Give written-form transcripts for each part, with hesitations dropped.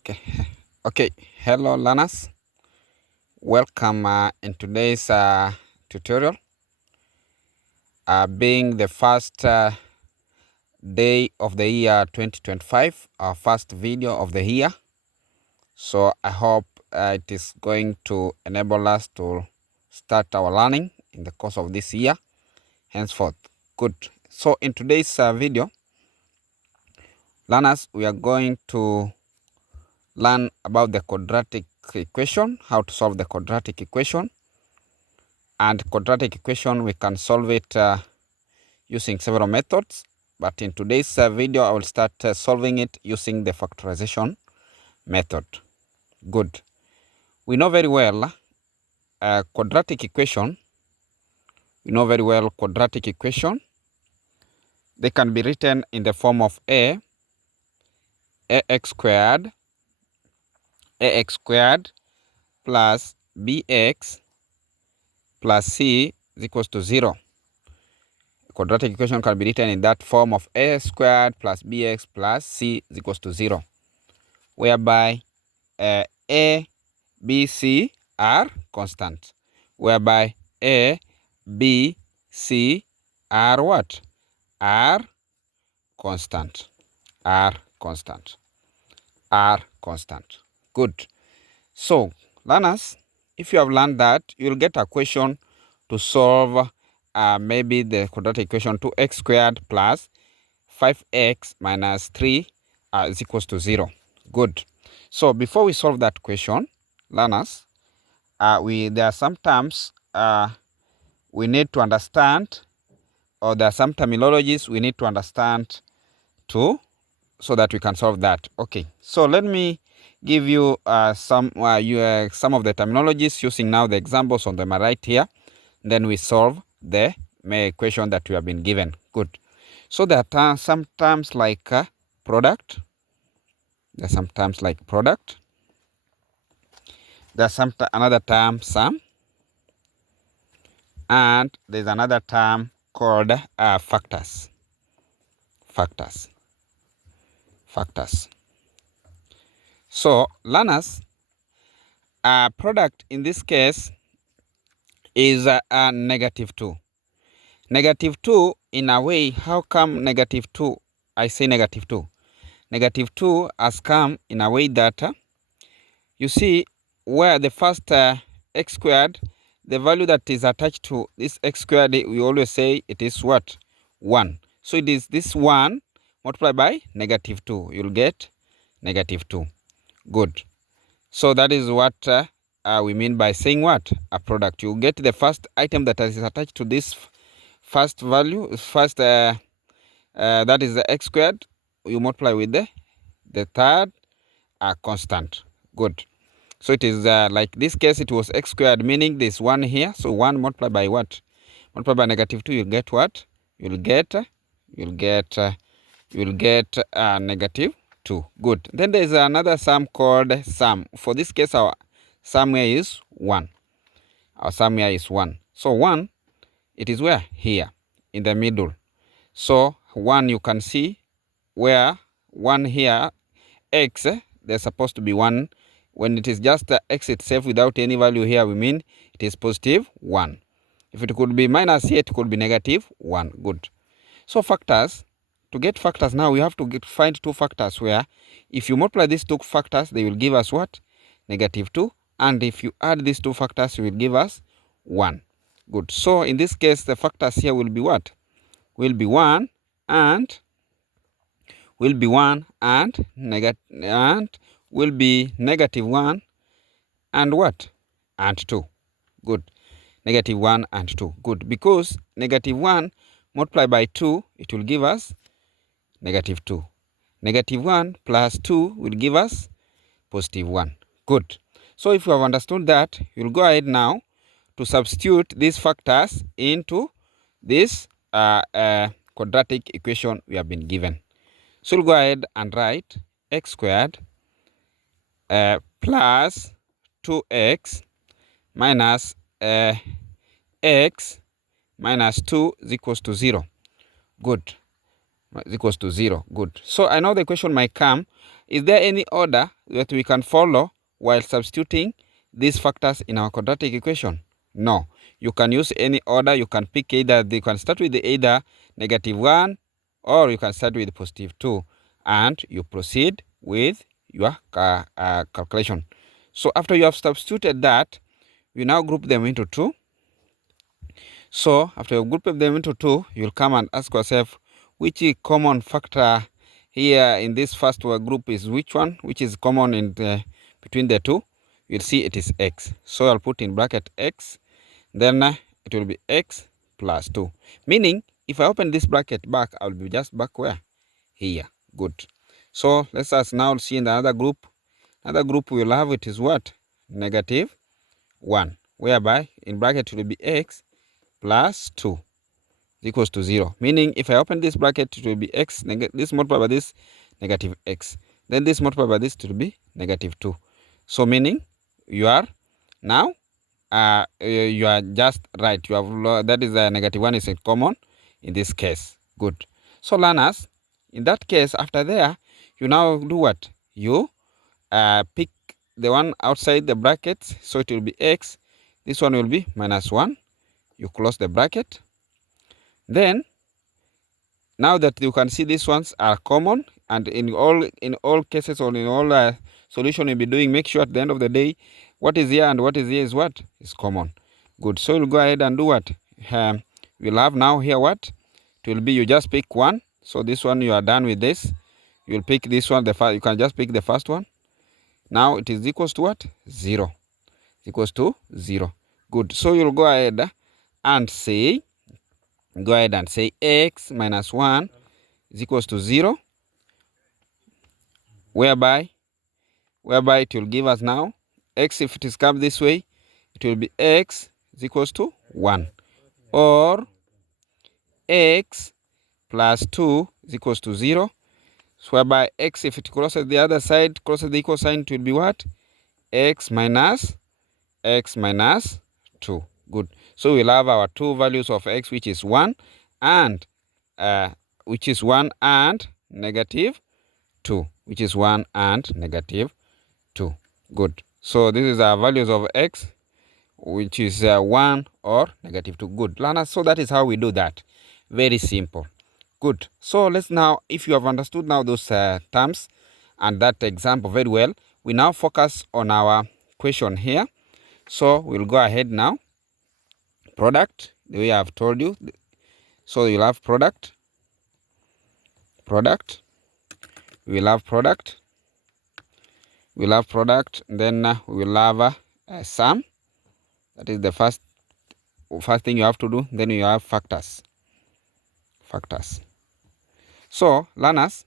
Okay. Okay. Hello, learners. Welcome in today's tutorial. Being the first day of the year 2025, our first video of the year. So I hope it is going to enable us to start our learning in the course of this year. Henceforth, good. So in today's video, learners, we are going to learn about the quadratic equation, how to solve the quadratic equation. And quadratic equation, we can solve it using several methods. But in today's video, I will start solving it using the factorization method. Good. We know very well quadratic equation. We know very well quadratic equation. They can be written in the form of ax squared plus bx plus c is equals to 0. Quadratic equation can be written in that form of a squared plus bx plus c is equals to 0, whereby a, b, c are constant, whereby a, b, c are what? Are constant. Are constant. Are constant. Good. So, learners, if you have learned that, you'll get a question to solve maybe the quadratic equation 2x squared plus 5x minus 3 is equals to 0. Good. So before we solve that question, learners, there are some terms we need to understand, or there are some terminologies we need to understand too, so that we can solve that. Okay. So let me give you some of the terminologies using now the examples on the right here. Then we solve the equation that we have been given. Good. So there are some terms like product. There's some terms like product. There's another term sum, and there's another term called factors. Factors. So learners, product in this case is negative 2. Negative 2 in a way. How come negative 2? I say negative 2. Negative 2 has come in a way that you see where the first x squared, the value that is attached to this x squared, we always say it is what? 1. So it is this 1 multiplied by negative 2. You'll get negative 2. Good. So that is what we mean by saying what? A product. You get the first item that is attached to this first value, that is the x squared. You multiply with the third constant. Good. So it is like this case, it was x squared, meaning this 1 here. So 1 multiplied by what? Multiplied by negative 2, you'll get what? You'll get negative 2. Good. Then there is another sum called sum. For this case, our sum here is 1. Our sum here is 1. So 1, it is where? Here, in the middle. So 1, you can see where 1 here, x, there's supposed to be 1. When it is just x itself without any value here, we mean it is positive 1. If it could be minus here, it could be negative 1. Good. So factors, to get factors now, we have to find two factors where if you multiply these two factors, they will give us what? Negative 2. And if you add these two factors, it will give us 1. Good. So in this case, the factors here will be what? Will be 1 and will be negative 1 and what? And 2. Good. Negative 1 and 2. Good. Because negative 1 multiplied by 2, it will give us negative 2. Negative 1 plus 2 will give us positive 1. Good. So if you have understood that, you'll go ahead now to substitute these factors into this quadratic equation we have been given. So we'll go ahead and write x squared plus 2x minus x minus 2 is equals to 0. Good. is equals to 0. Good. So I know the question might come, is there any order that we can follow while substituting these factors in our quadratic equation? No. You can use any order. You can pick either, you can start with either -1 or you can start with +2 and you proceed with your calculation. So after you have substituted that, you now group them into 2. So after you group them into 2, you'll come and ask yourself, which common factor here in this first group is which one, which is common in between the two? You'll see it is x. So I'll put in bracket x, then it will be x plus 2. Meaning, if I open this bracket back, I'll be just back where? Here. Good. So let's us now see in the other group. Another group we'll have it is what? -1, whereby in bracket it will be x plus 2 is equals to 0. Meaning, if I open this bracket, it will be x, this multiplied by this, negative x. Then this multiplied by this, it will be -2. So meaning, you are now, you are just right. You have, that is -1 is common in this case. Good. So learners, in that case, after there, you now do what? You pick the one outside the bracket. So it will be x. This one will be -1. You close the bracket. Then, now that you can see these ones are common, and in all cases or in all solution you'll be doing, make sure at the end of the day, what is here and what is here is what is common. Good. So you'll go ahead and do what? We'll have now here what? It will be, you just pick one. So this one, you are done with this. You'll pick this one, the first, you can just pick the first one. Now it is equals to what? 0. Equals to 0. Good. So you'll go ahead and say, x minus 1 is equals to 0, whereby it will give us now x, if it is come this way, it will be x is equals to 1, or x plus 2 is equals to 0, so whereby x, if it crosses the other side, crosses the equal sign, it will be what? X minus 2. Good. So we'll have our two values of x, which is 1 and -2, which is 1 and -2. Good. So this is our values of x, which is 1 or -2. Good. Learners, so that is how we do that. Very simple. Good. So let's now, if you have understood now those terms and that example very well, we now focus on our question here. So we'll go ahead now. Product, the way I've told you. So you'll have product. We'll have product. Then we will have a sum. That is the first thing you have to do. Then you have factors. So learners,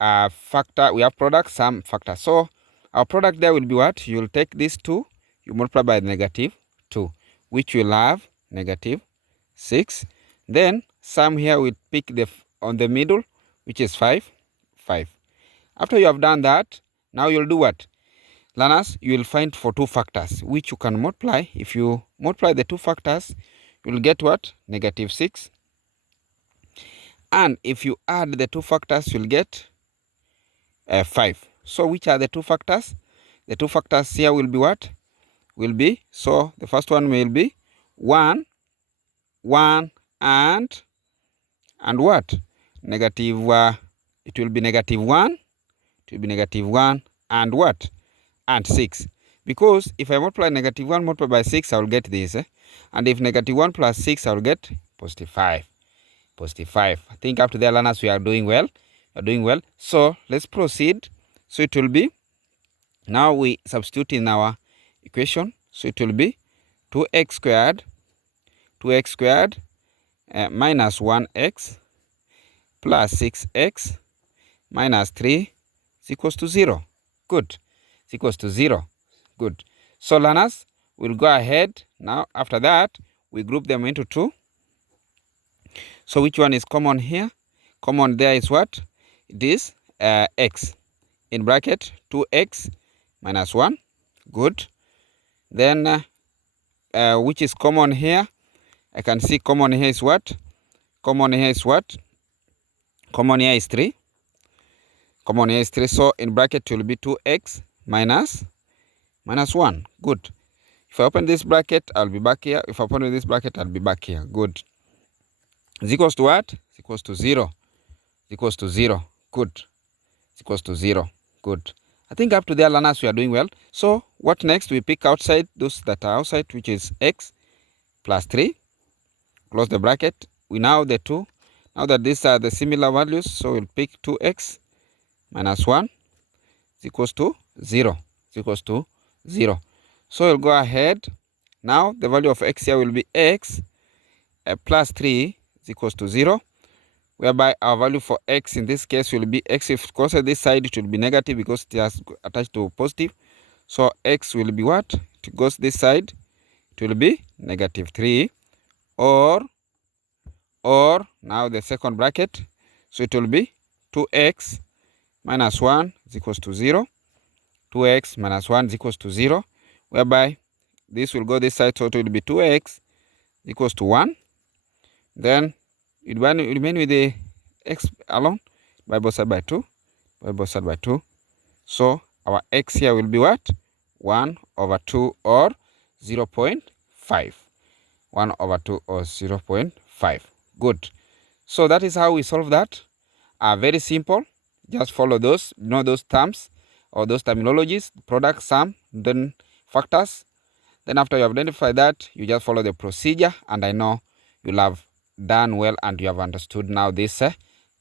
factor, we have product, sum, factor. So our product there will be what? You'll take these two, you multiply by -2, which will have -6. Then sum here we pick on the middle, which is 5. After you have done that, now you'll do what? Learners, you will find for two factors, which you can multiply. If you multiply the two factors, you'll get what? -6. And if you add the two factors, you'll get 5. So which are the two factors? The two factors here will be what? Will be, so the first one will be 1, and what? Negative, it will be -1. It will be -1 and what? And 6. Because if I multiply -1 multiplied by 6, I will get this. And if -1 plus 6, I will get +5. I think up to there, learners, we are doing well. So let's proceed. So it will be, now we substitute in our equation. So it will be 2x squared minus 1x plus 6x minus 3 is equals to 0. Good. It's equals to 0. Good. So learners, we'll go ahead. Now after that, we group them into 2. So which one is common here? Common there is what? It is x. In bracket, 2x minus 1. Good. Then which is common here? I can see common here is what? Common here is what? Common here is 3. Common here is 3. So in bracket it will be 2x minus 1. Good. If I open this bracket, I'll be back here. If I open this bracket, I'll be back here. Good. Is equals to what? Is equals to 0. Is equals to 0. Good. Is equals to 0. Good. I think up to there, learners, we are doing well. So what next? We pick outside those that are outside, which is x plus 3. Close the bracket. We now the 2. Now that these are the similar values, so we'll pick 2x minus 1 is equals to 0. Is equals to 0. So we'll go ahead. Now the value of x here will be x plus 3 is equals to 0. Whereby our value for x in this case will be x. If it goes to this side, it will be negative because it has attached to positive. So x will be what? It goes this side, it will be negative 3. Or now the second bracket, so it will be 2x minus 1 is equals to 0. 2x minus 1 is equals to 0. Whereby this will go this side, so it will be 2x equals to 1. Then it will remain with the x alone, by both side by 2, by both side by 2. So our x here will be what? 1 over 2 or 0.5. 1 over 2 or 0.5. Good. So that is how we solve that. Very simple. Just follow those, those terms or those terminologies, product, sum, then factors. Then after you have identified that, you just follow the procedure, and I know you'll have done well and you have understood now this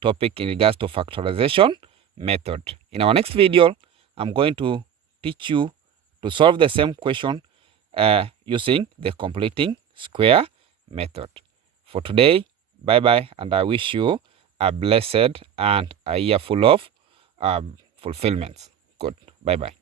topic in regards to factorization method. In our next video, I'm going to teach you to solve the same question using the completing square method. For today, bye-bye, and I wish you a blessed and a year full of fulfillments. Good. Bye-bye.